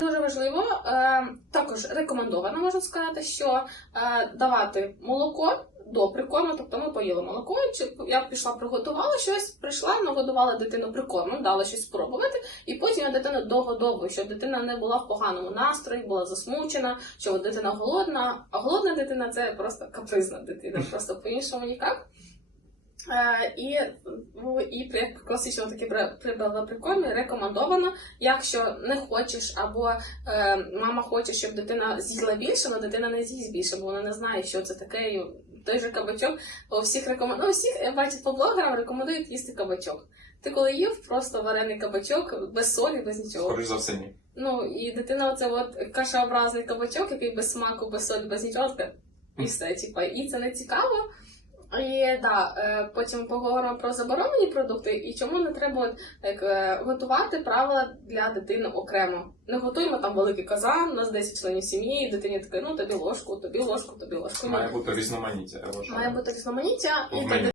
Дуже важливо, е, також рекомендовано можна сказати, що е, давати молоко до прикорму, тобто ми поїли молоко, чи я пішла, приготувала щось, прийшла, нагодувала дитину прикормом, дала щось спробувати, і потім я дитину догодовую, щоб дитина не була в поганому настрої, була засмучена, що дитина голодна, а голодна дитина це просто капризна дитина, просто по-іншому ніяк. Е, і, ну, і при класичному такі при, при прикормі рекомендовано, якщо не хочеш, або е, мама хоче, щоб дитина з'їла більше, але дитина не з'їсть більше, бо вона не знає, що це таке. І той же кабачок у всіх рекомен... ну, всіх я бачу по блогерам рекомендують їсти кабачок. Ти коли їв просто варений кабачок без солі, без нічого. Скоріш за все, ні. Ну і дитина, оце от кашеобразний кабачок, який без смаку, без солі, без нічого, і все, типа, і це не цікаво. І да, е, потім поговоримо про заборонені продукти і чому не треба так, як, е, готувати правила для дитини окремо. Не готуємо там великий казан, у нас 10 членів сім'ї, і дитині таке, ну тобі ложку, тобі ложку, тобі ложку. Має бути різноманіття. Має бути різноманіття, і.